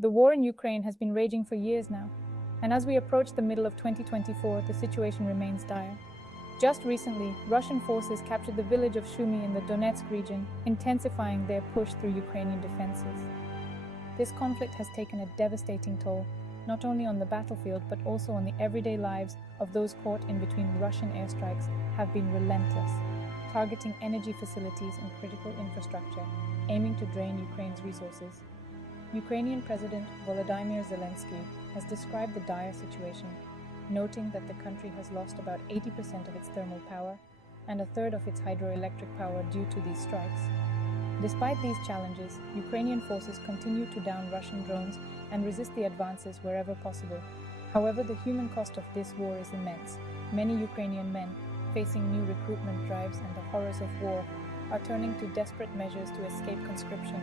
The war in Ukraine has been raging for years now, and as we approach the middle of 2024, the situation remains dire. Just recently, Russian forces captured the village of Shumy in the Donetsk region, intensifying their push through Ukrainian defenses. This conflict has taken a devastating toll, not only on the battlefield but also on the everyday lives of those caught in between. Russian airstrikes have been relentless, targeting energy facilities and critical infrastructure, aiming to drain Ukraine's resources. Ukrainian President Volodymyr Zelensky has described the dire situation, noting that the country has lost about 80% of its thermal power and a third of its hydroelectric power due to these strikes. Despite these challenges, Ukrainian forces continue to down Russian drones and resist the advances wherever possible. However, the human cost of this war is immense. Many Ukrainian men, facing new recruitment drives and the horrors of war, are turning to desperate measures to escape conscription.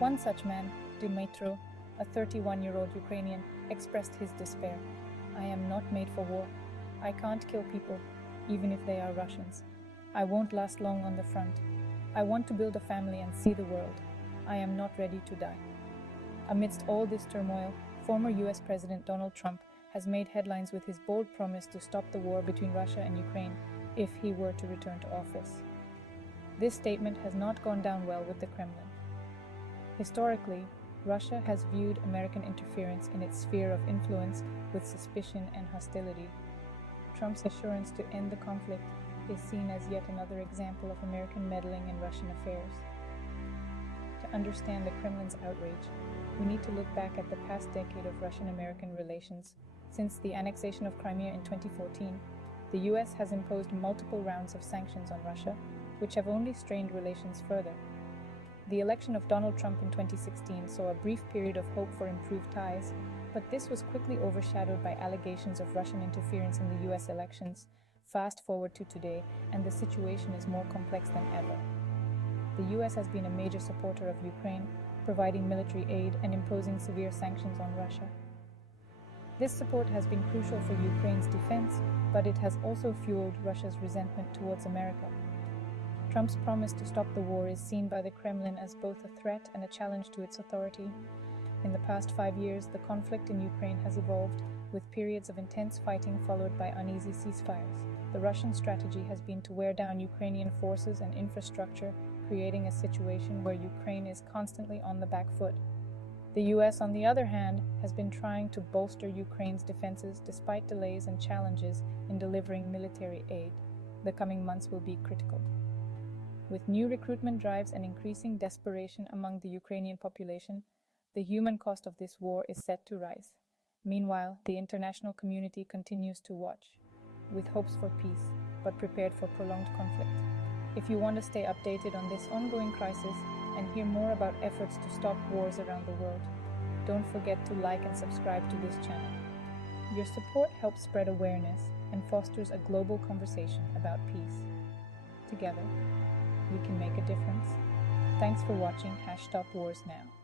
One such man, Dmytro, a 31-year-old Ukrainian, expressed his despair. "I am not made for war. I can't kill people, even if they are Russians. I won't last long on the front. I want to build a family and see the world. I am not ready to die." Amidst all this turmoil, former US President Donald Trump has made headlines with his bold promise to stop the war between Russia and Ukraine if he were to return to office. This statement has not gone down well with the Kremlin. Historically, Russia has viewed American interference in its sphere of influence with suspicion and hostility. Trump's assurance to end the conflict is seen as yet another example of American meddling in Russian affairs. To understand the Kremlin's outrage, we need to look back at the past decade of Russian-American relations. Since the annexation of Crimea in 2014, the US has imposed multiple rounds of sanctions on Russia, which have only strained relations further. The election of Donald Trump in 2016 saw a brief period of hope for improved ties, but this was quickly overshadowed by allegations of Russian interference in the US elections. Fast forward to today, and the situation is more complex than ever. The US has been a major supporter of Ukraine, providing military aid and imposing severe sanctions on Russia. This support has been crucial for Ukraine's defense, but it has also fueled Russia's resentment towards America. Trump's promise to stop the war is seen by the Kremlin as both a threat and a challenge to its authority. In the past 5 years, the conflict in Ukraine has evolved, with periods of intense fighting followed by uneasy ceasefires. The Russian strategy has been to wear down Ukrainian forces and infrastructure, creating a situation where Ukraine is constantly on the back foot. The US, on the other hand, has been trying to bolster Ukraine's defenses despite delays and challenges in delivering military aid. The coming months will be critical. With new recruitment drives and increasing desperation among the Ukrainian population, the human cost of this war is set to rise. Meanwhile, the international community continues to watch, with hopes for peace, but prepared for prolonged conflict. If you want to stay updated on this ongoing crisis and hear more about efforts to stop wars around the world, don't forget to like and subscribe to this channel. Your support helps spread awareness and fosters a global conversation about peace. Together, we can make a difference. Thanks for watching #StopWarsNow.